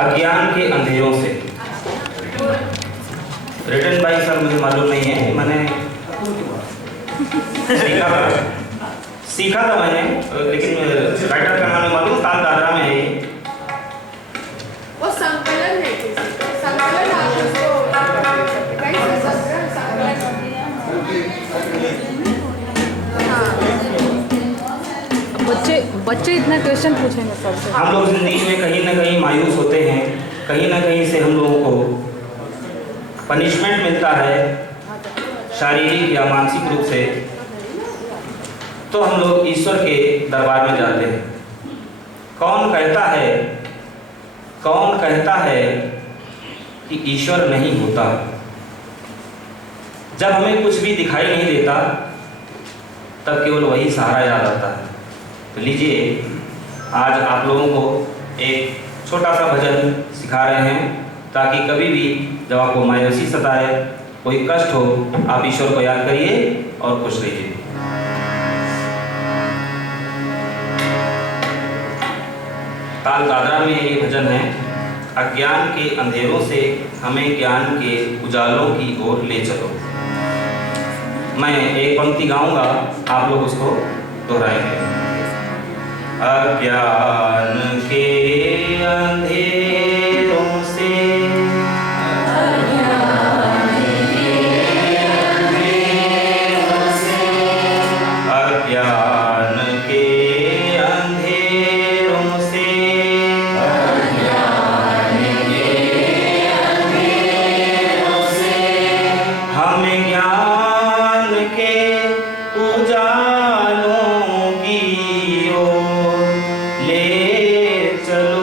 अज्ञान के अंधेरों से। रिटन बाई सर मुझे मालूम नहीं है, मैंने सीखा था मैंने, लेकिन राइटर का नाम मालूम, ताल दादरा में है ये। वो संकलन है, संकलन आप उसको बच्चे इतना क्वेश्चन पूछेंगे सबसे। हम लोग जिंदगी में कहीं ना कहीं मायूस होते हैं, कहीं ना कहीं से हम लोगों को पनिशमेंट मिलता है शारीरिक या मानसिक रूप से, तो हम लोग ईश्वर के दरबार में जाते हैं। कौन कहता है कि ईश्वर नहीं होता? जब हमें कुछ भी दिखाई नहीं देता तब केवल वही सहारा याद आता है। तो लीजिए, आज आप लोगों को एक छोटा सा भजन सिखा रहे हैं, ताकि कभी भी जब आपको मायूसी सताए, कोई कष्ट हो, आप ईश्वर को याद करिए और खुश रहिए। ताल दादरा में ये भजन है, अज्ञान के अंधेरों से हमें ज्ञान के उजालों की ओर ले चलो। मैं एक पंक्ति गाऊंगा, आप लोग उसको दोहराएंगे। अज्ञान के अंधेरों से, अज्ञान के अंधेरों से, हमें ज्ञान के उजालों की ओर ले चलो।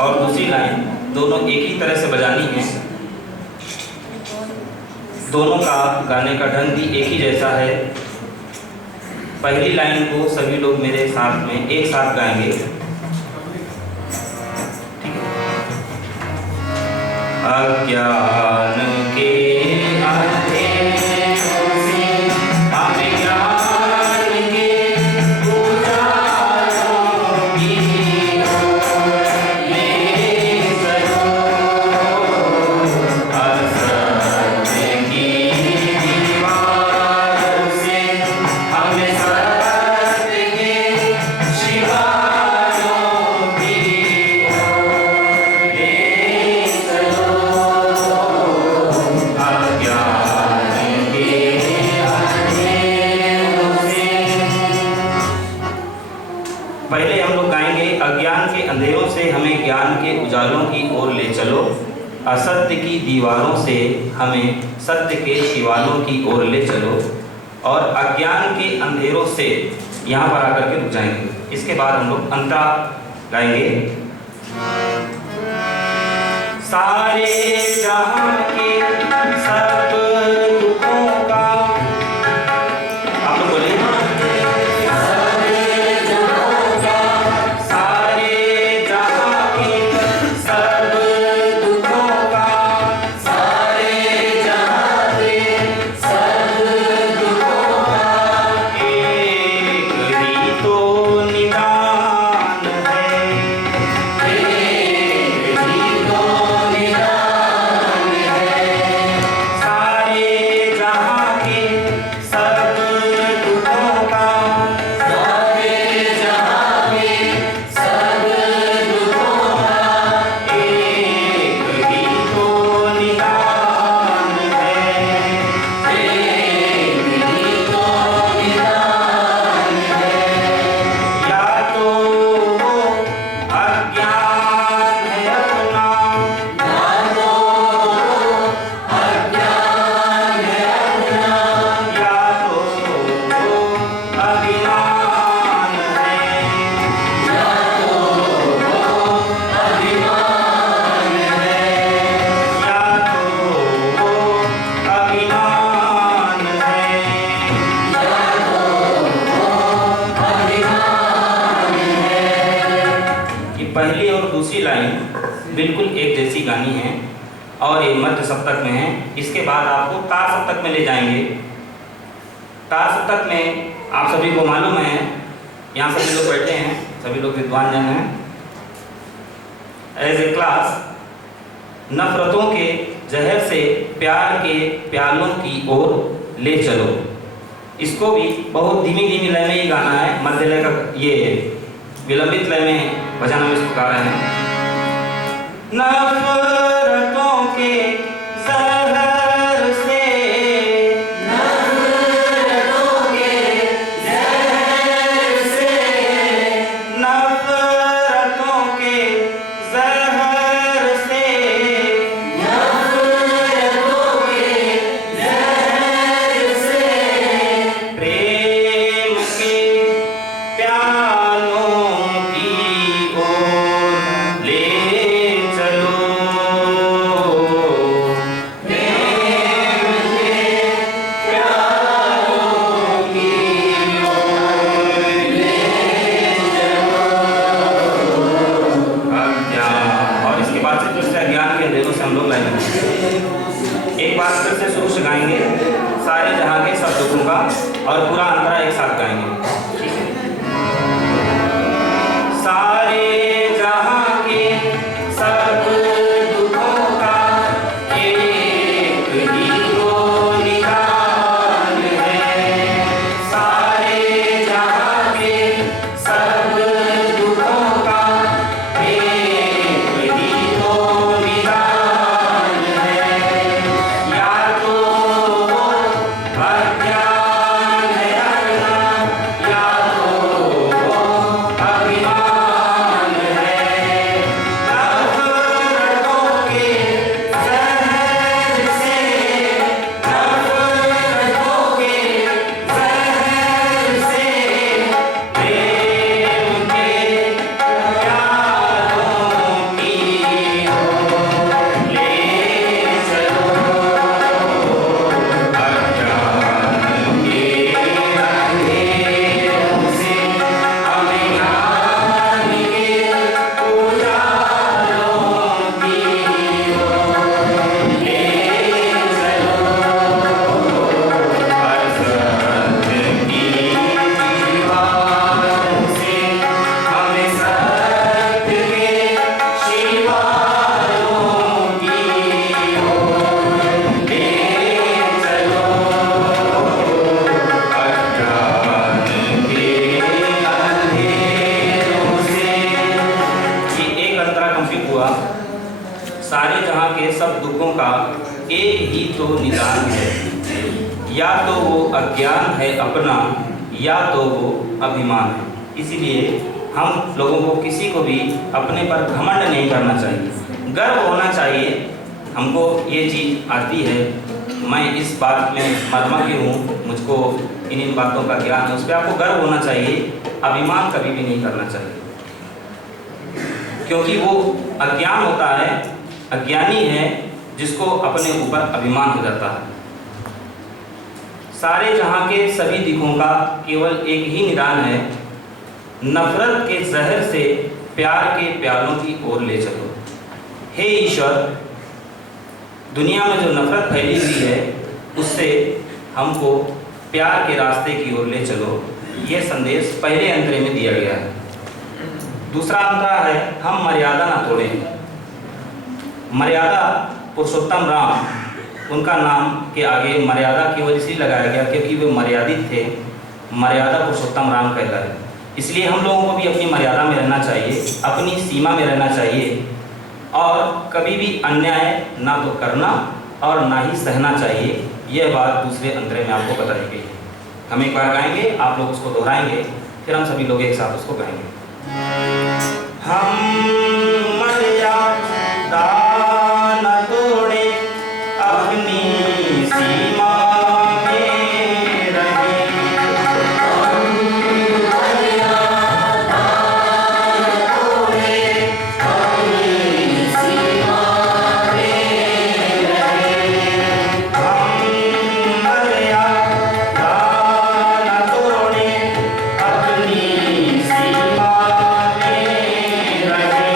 और दूसरी लाइन दोनों एक ही तरह से बजानी है। दोनों का गाने का ढंग भी एक ही जैसा है। पहली लाइन को सभी लोग मेरे साथ में एक साथ गाएंगे। ठीक है। अज्ञान के अंधेरों से हमें ज्ञान के उजालों की ओर ले चलो, असत्य की दीवारों से हमें सत्य के शिवालों की ओर ले चलो, और अज्ञान के अंधेरों से यहाँ पर आकर के रुक जाएंगे। इसके बाद हम लोग अंतरा गाएंगे। सारे जहां के सब दुखों का, आप लोग पहली और दूसरी लाइन बिल्कुल एक जैसी गानी है और ये मध्य सप्तक में है। इसके बाद आपको तार सप्तक में ले जाएंगे। तार सप्तक में आप सभी को मालूम है, यहाँ सभी लोग बैठे हैं, सभी लोग विद्वान जन हैं। एज ए क्लास, नफरतों के जहर से प्यार के प्यालों की ओर ले चलो। इसको भी बहुत धीमी धीमी लय में ही गाना है। मध्य लय का ये विलंबित लय में भजन हम इसको गा रहे हैं। नफरतों के जहर से एक बार फिर से शुरू से गाएंगे सारे जहां के सब दुखों का और पूरा अंतरा एक साथ गाएंगे। सारे जहां के सब दुखों का एक ही तो निदान है। सारे जहां के सब दुखों का एक ही तो निदान है। या तो वो अज्ञान है या तो वो अभिमान है। नफरतों के जहर से, नफरतों के जहर से प्रेम के प्यालों की ओर ले चलो। अज्ञान के अंधेरों से हमें ज्ञान के उजालों की ओर ले चलो। हर सत्य की दीवारों से हमें सत्य के शिवालों की ओर ले चलो। अज्ञान के अंधेरों से। ये एक अंतरा कंप्लीट हुआ। सारे जहां के सब दुखों का एक ही तो निदान है। या तो वो अज्ञान है अपना या तो वो अभिमान है। इसीलिए हम लोगों को किसी को भी अपने पर घमंड नहीं करना चाहिए, गर्व होना चाहिए। हमको ये चीज़ आती है, मैं इस बात में मर्मज्ञ हूँ, मुझको इन बातों का ज्ञान है, उस पर आपको गर्व होना चाहिए। अभिमान कभी भी नहीं करना चाहिए, क्योंकि वो अज्ञान होता है, अज्ञानी है जिसको अपने ऊपर अभिमान हो जाता है। सारे जहां के सभी दिखों का केवल एक ही निदान है। नफरत के जहर से प्यार के प्यालों की ओर ले चलो। हे ईश्वर, दुनिया में जो नफरत फैली हुई है उससे हमको प्यार के रास्ते की ओर ले चलो। ये संदेश पहले अंतरे में दिया गया है। दूसरा अंतरा है, हम मर्यादा ना तोड़ें। मर्यादा पुरुषोत्तम राम, उनका नाम के आगे मर्यादा केवल इसलिए लगाया गया क्योंकि वे मर्यादित थे। मर्यादा पुरुषोत्तम राम कहलाए। इसलिए हम लोगों को भी अपनी मर्यादा में रहना चाहिए, अपनी सीमा में रहना चाहिए और कभी भी अन्याय ना तो करना और ना ही सहना चाहिए। यह बात दूसरे अंतरे में आपको बताई गई है। हम एक बार गाएंगे, आप लोग उसको दोहराएंगे, फिर हम सभी लोग एक साथ उसको गाएंगे। हम मर्यादा न तोड़े, अपनी सीमा में रहे। रहे।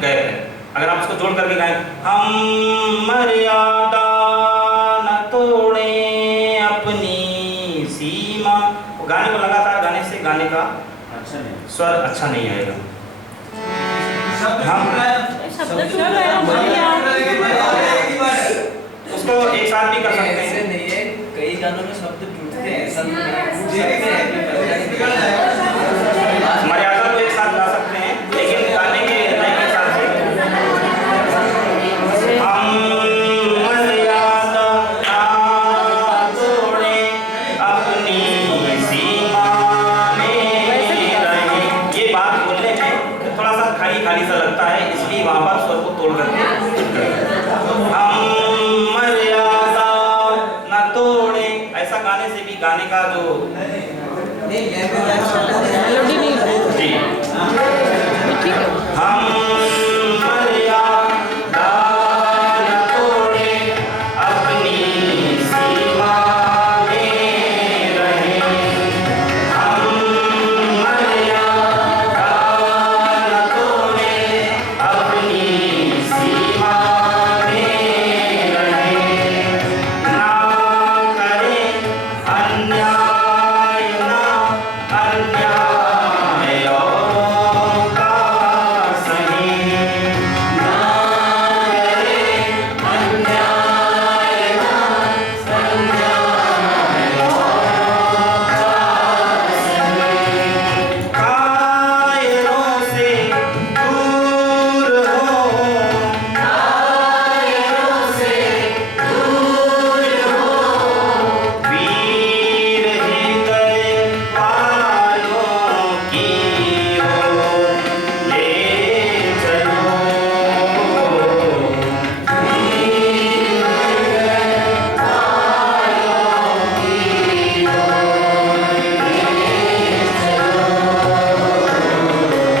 गैप है। अगर आप उसको जोड़ करके गाएं, हम मर्यादा न तोड़े अपनी सीमा, वो गाने को लगातार गाने से गाने का अच्छा नहीं, स्वर अच्छा नहीं आएगा। उसको एक साथ भी कर सकते ऐसे हैं। नहीं है, कई गानों में शब्द जुड़ते हैं, ऐसा नहीं है, जुड़ते हैं। मर्यादा को एक साथ गा सकते हैं, लेकिन गाने के लय के हिसाब से हम मर्यादा ना तोड़े अपनी सीमा में रहे। ये बात बोलने में थोड़ा सा खाली खाली सा लगता है, इसलिए वहां पर स्वर को तोड़ करके हम मर्यादा ना तोड़े, ऐसा गाने से भी गाने का जो मेलोडी नहीं है। जी ठीक है। हम मर्यादा न तोड़े अपनी सीमा में रहे। हम मर्यादा न तोड़े अपनी सीमा में रहे। ना करें अन्याय ना अन्याय का सही, ना करें अन्याय ना अन्याय का सही। कायरों से दूर हो, कायरों से दूर हो, वीर हृदय वालों की ओर ले चलो।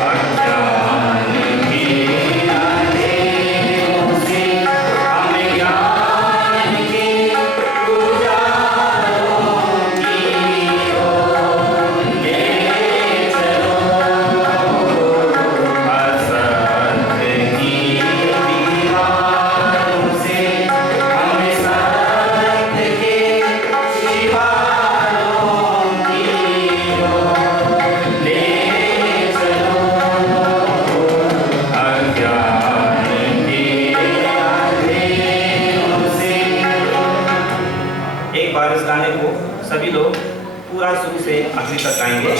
अज्ञान के अंधेरों से हमें ज्ञान के उजालों की ओर ले चलो। असत की दीवारों से हमें सत्य के दीवारों की ओर ले चलो। अज्ञान के अंधेरों से। एक बार इस गाने को सभी लोग पूरा शुरू से आखिरी तक गाएंगे।